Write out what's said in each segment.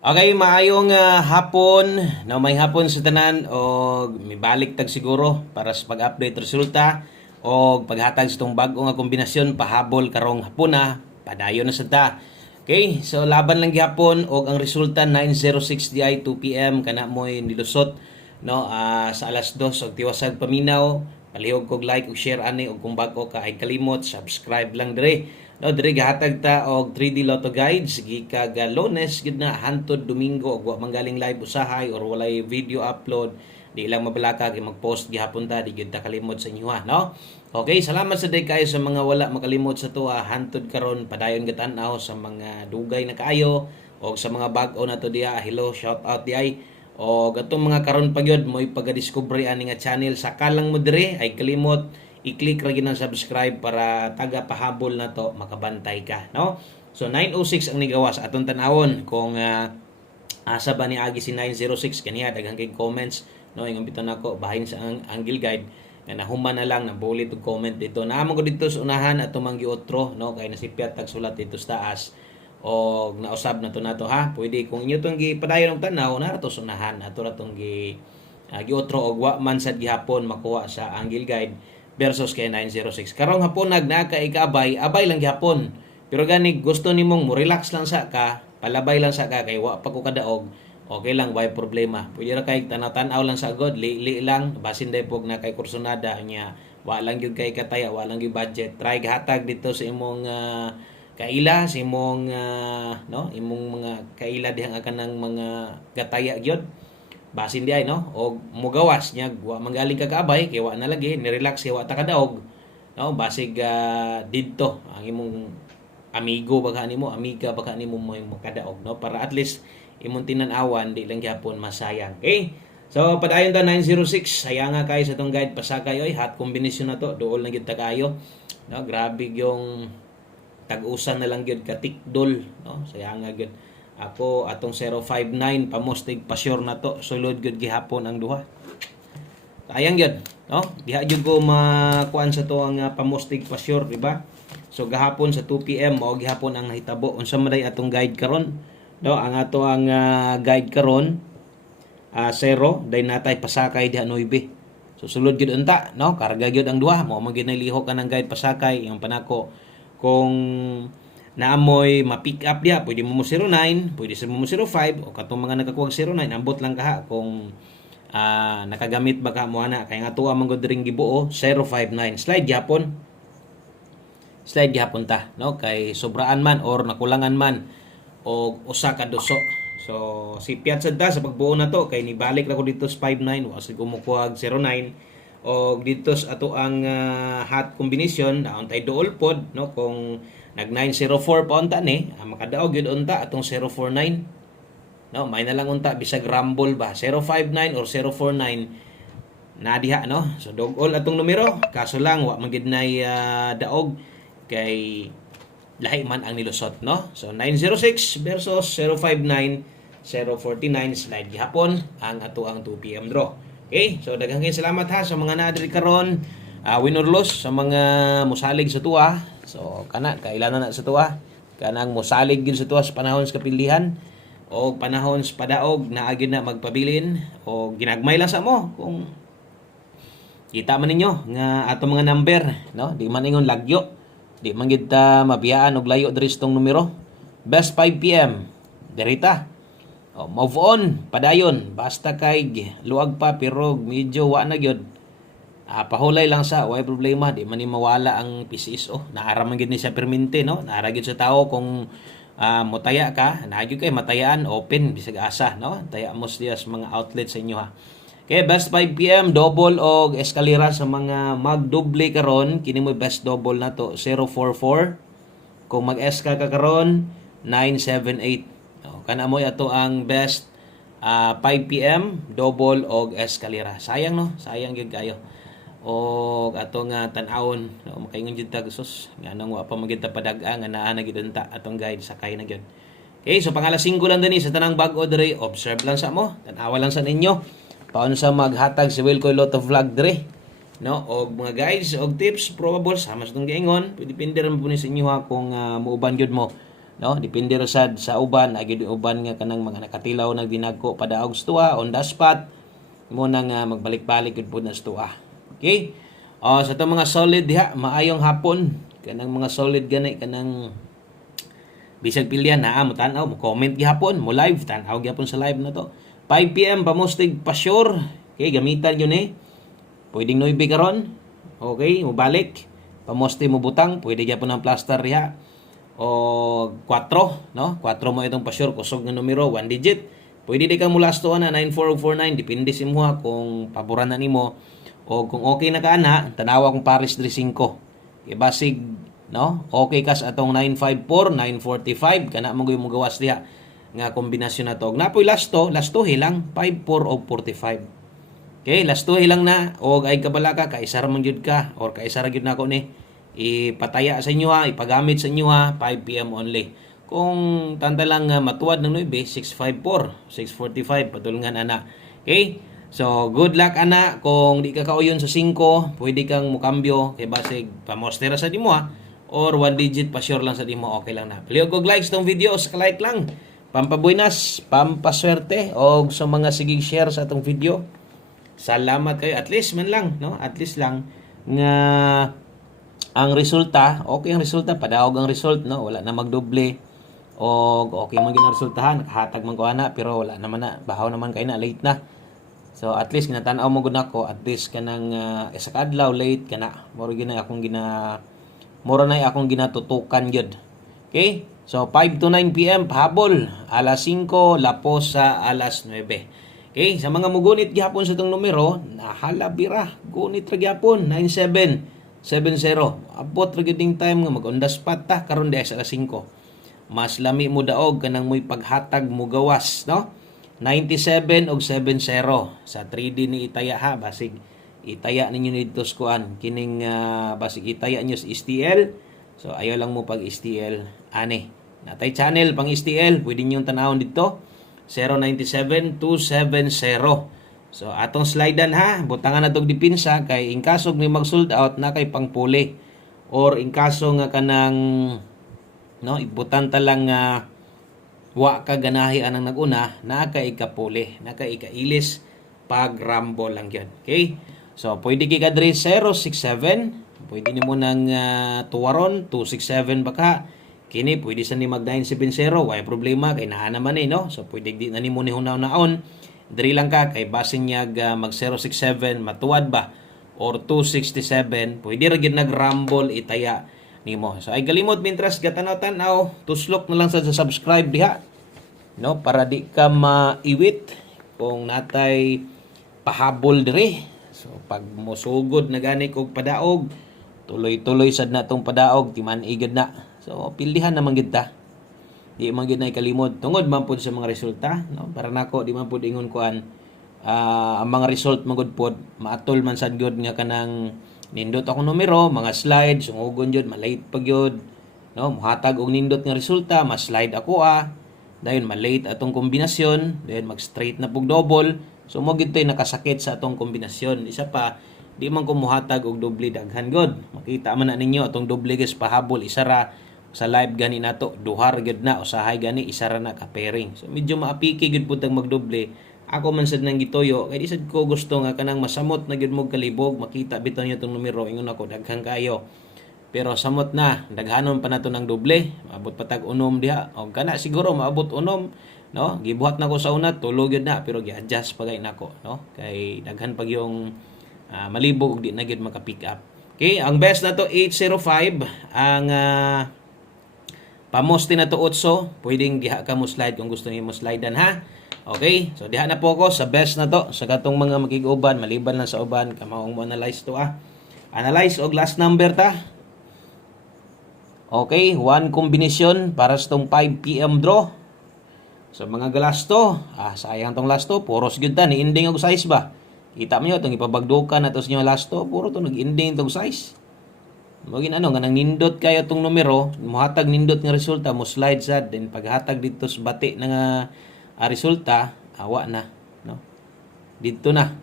Okay, maayong hapon, no, may hapon sa tanan o mibalik tag siguro para sa pag-update resulta o paghatag sa itong bago nga kombinasyon pahabol karong hapuna, padayon na sa ta. Okay, so laban lang gihapon og ang resulta 9:06 di ay 2 PM kana mo'y nilusot no sa alas 2 og tiwasag paminaw. Palihog kog like ug share ani ug kung bago ka ay kalimot subscribe lang dire. No, dire gihatag ta og 3D Lotto guides gikag Lunes gid na hantod Domingo ug wa manggaling live usahay or walay video upload. Di lang mabalaka kay mag-post gihapon ta di gyud ta kalimot sa inyo ha, no? Okay, salamat sa day kayo sa mga wala makalimot sa tuwa hantod karon padayon gatan-aw sa mga dugay na kaayo o sa mga bag-o na to diha. Hello, shout out di ay. O gatong mga karon pagyod mo ipaga-discovery ani nga channel sa kalang mo dire ay kalimot i-click ra gyud ang subscribe para taga pahabol na to makabantay ka, no? So 906 ang nigawas atong tan-awon kung asa ba ni agi si 906 kaniya daghang kay comments, no? Ingon bitaw nako bahin sa angle guide nga nahuman na lang na bullet og comment dito. Naamon ko dito sa unahan ato mang giotro, no? Kay nasipyat tag sulat dito sa taas o nausab na to ha. Pwede kung inyo tong gipadayon og tanaw na to sunahan ato ra tong giotro og wa man sad gihapon makuha sa angle guide versus kay 906. Karong hapon nagnaikaabay, abay lang gihapon. Pero gani gusto nimong mo relax lang sa ka, palabay lang sa ka kay wa pa ko kadaog. Okay lang, way problema. Pwede ra kay tanaw-tanaw lang sa god, li lang basin day pog na kay kursonada nya. Wa lang gyud kay kataya, wa lang gyud budget. Try hatag dito sa imong kaila, sa imong no, imong mga kaila dihang akan mga kataya gyud basin di ay no og mugawas nya wa manggaling ka kaabay kay wa na lagi ni relax kay wa ta kadaog no basig didto ang imong amigo baka nimo amiga baka nimo mo kadaog no para at least imong tinan-awan di lang gyapon masayang. Okay, so padayon ta 906 sayanga kay sa tong guide pasakay oy hot combination na to duol na gyud ta kayo no grabe yung tag-usan na lang gyud ka tikdol no sayanga gyud. Ako atong 059 pamostig pa sure na to sulod gyud gihapon ang duha. Sayang gyud, no? Diha gyud ko makuan sa to ang pamostig pa sure, di ba? So gahapon sa 2 PM mao gihapon ang nahitabo unsa man day atong guide karon. No, ang ato ang guide karon 0 day natay pasakay diha 9. So sulod gyud unta, no? Karga gyud ang duha, mao man gyud nalihok ka ng guide pasakay yung panako kung naamoy ma-pick up dia pwede mo 09 pwede sa mo 05 o katong mga nakakuwag 09 ambot lang kaha kung nakagamit ba ka mo ana kay nga tuwa man gud ring gibuo 059 slide gyapon ta no kay sobraan man or nakulangan man og usa ka duso. So si sad ta sa pagbuo na to kay nibalik ra ko dito sa 59 wa sig kumukuha 09 og dito sa ato ang hot combination naon tay duol pod no kung nag 904 pa unta ni makadaog gyud unta atong 049 no may na lang unta bisag rumble ba 059 or 049 na diha no so dog-all atong numero kaso lang wa man gid nay daog kay lahi man ang nilusot no so 906 versus 059 049 slide gihapon ang ato ang 2 PM draw. Okay, so daghang salamat ha sa mga naadiri karon win or loss sa mga musalig sa tuwa. So kana kailangan na sa tuwa kanang musalig gyud sa tuwa sa panahon sa kapilihan o panahon sa padaog naa gyud na magpabilin o ginagmay lang sa mo kung kita man ninyo nga ato mga number no di man ingon lagyo di man gyud ta mabiyaan og layo diri sa tong numero best 5 PM derita move on padayon basta kay luag pa pero medyo wa na gyud pahulay lang sa way problema di man ni mawala ang PCSO naara man gid ni sa permente no naara gid sa tao kung motaya ka naa gyud kay matayaan open bisag asa no taya mo sa mga outlet sa inyo ha. Okay, best 5 PM double og eskalera sa mga magdoble karon kini mo best double na to 044 kung mag-eska ka karon 978 no, kana mo ato ang best 5 PM double og eskalera sayang no sayang gyud kayo o ato nga tan-awon no makaingon jud ta gusos nga nang wa pa magid ta padag-a nga naa na gid ta atong guide sakay na gyud. Okay, so pangala 5 lang dinhi sa tanang bag-o diri observe lang sa mo tan-awa lang sa ninyo paano sa maghatag si Wilcoy Lotto Vlog diri no og mga guides og tips probable sama sa tong giingon depende ra mo sa inyo ha kung muuban gyud mo no, depende ra sad sa uban, agid uban nga kanang mga nakatilaw nagdinagko padaog sa tuwa on the spot mo nang magbalik-balik gud pud na sa tuwa. Okay? Sa itong mga solid diha, maayong hapon kanang mga solid gani kanang bisag pilyan na mo tan-aw, mo comment gihapon, mo live tan-aw gyapon sa live na to. 5 PM pamustig pa sure. Okay, gamitan yun Pwedeng 9 karon. Okay, mo balik. Pamoste mo butang, pwede gyapon ang plaster diha. O 4, no? 4 mo itong pa sure kusog nga numero, 1 digit. Pwede di ka mula sa na 9449, depende sa imo kung paboran na nimo o kung okay na ka ana, tanawa kung Paris 35. Kay basig, no? Okay kas atong 954, 945 kana mo gyud mo gawas diha nga kombinasyon na to. Napoy last to hilang 54 o 45. Okay, last to hilang na og ay kabalaka ka isar man gyud ka or ka isar gyud nako ni ipataya sa inyo ipagamit sa inyo 5 PM only. Kung tanda lang matuwad ng 9, 654, 645 patulungan ana. Okay? So, good luck ana. Kung di ka kauyon sa 5, pwede kang mukambyo kay basig pamostera sa dimo or 1 digit pa sure lang sa dimo, okay lang na. Piliog og likes tong video, sa like lang. Pampabuinas, pampaswerte og sa mga sigig share sa atong video. Salamat kayo at least man lang, no? At least lang nga ang resulta, okay ang resulta, padaog ang result, no? Wala na magdoble. O okay man gina resultahan, nakahatag man ko ana pero wala naman na, bahaw naman kay na late na. So at least kinatan-aw mo gud nako, at least kanang isa ka adlaw late kana. Moro gina akong ginatutukan gyud. Okay? So 5 to 9 PM pahabol, alas 5 lapos sa alas 9. Okay, sa mga mugunit gihapon sa tong numero, nahalabira, gunit ra gihapon 9770. Abot ra gyud ding time nga mag-on the spot ta karon diha sa alas 5. Mas lami mo daog kanang mo'y paghatag mo gawas, no? 97 og 70 sa 3D ni itaya basig itaya ninyo dito sa kuan kining basig itaya niyo sa STL. So ayo lang mo pag STL ani. Natay channel pang STL, pwede niyo tanawon dito 097270. So atong slidean butangan na tog dipinsa kay in kasog ni mag sold out na kay pangpuli or in kaso nga kanang no ibutan ta lang wa ka ganahi anang naguna na kay ikapuli na kay ikailis pag rumble lang yun. Okay, so pwede ka diri 067, pwede nimo nang tuwaron 267 baka kini pwede sa ni mag 970, way problema kay naa naman no. So pwede di na nimo ni hunaw-naon diri lang ka kay basin niya mag 067 matuwad ba or 267 pwede ra gid nag rumble itaya nimo. So ay galimot mintras gatanaw-tanaw, tuslok na lang sa subscribe diha, no, para di ka maiwit kung natay pahabol diri. So pag mosugod na gani kog padaog, tuloy-tuloy sad natong padaog timan igid na. So pildihan naman gid ta. Di man gid na ikalimot tungod man pud sa mga resulta, no, para nako di man pud ingon kuan ang mga result magud pod maatol man sad gyud nga kanang nindot akong numero, mga slide, sungugon jud, malate pag yun. No, muhatag og nindot nga resulta, mas slide ako dayon malate atong kombinasyon, dayon mag-straight na pug double. So mo gid tay nakasakit sa atong kombinasyon. Isa pa, di man ko muhatag og doble daghan god. Makita man na ninyo atong doble guys pahabol isara sa live gani nato, duhar gid na usahay gani isara na ka pairing. So medyo maapiki gid pud tag magdoble. Ako man sad nang gitoyo kay di sad ko gusto nga kanang masamot na gyud mo kalibog makita bitaw niyo tong numero ingon ako daghang kayo pero samot na daghanon pa nato ng doble maabot patag unom diha o kana siguro maabot unom, no, gibuhat nako sa una tulog gyud na pero gi-adjust pagay nako, no, kay daghan pag yung malibog ug di na gyud maka-pick up. Okay, ang best na to 805, ang pamoste na to 8, pwedeng diha ka mo slide kung gusto niyo mo slidean Okay, so diha na po ako sa best na to sa katong mga makig-uban maliban lang sa uban kamaong mo analyze to analyze og last number ta. Okay, one combination para sa tong 5 PM draw. So mga galasto, sayang tong last to, puros gyud ta ni ending og size ba. Kita mo nyo itong ipabagdukan na to sa inyo last to, puro to nag-ending itong size. Magin nga nang nindot kayo itong numero, muhatag nindot nga resulta, mo slide sad, then paghatag dito sa bati na nga resulta, awa na, no? Dito na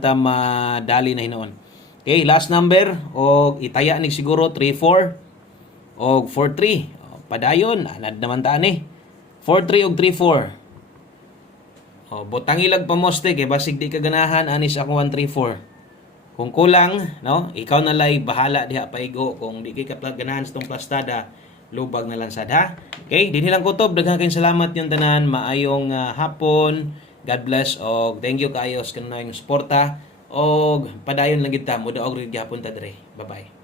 ta madali na hinoon. Okay, last number, o itaya ni siguro 3-4 o 4-3. padayon anad naman ta ni 4-3 og 3-4. Butang ilag pamoste kay basig di ka ganahan anis ako 1-3-4. Kung kulang, no, ikaw na lay bahala diha paigo. Kung di kay ka ganahan sa tong plastada, lubag na lang sad ha. Okay, dinhi lang kutob. Daghang kayong salamat yung tanan. Maayong hapon. God bless og thank you kayo sa kanang suporta og padayon lang kita. Mudaog rin gyapon ta dire. Bye-bye.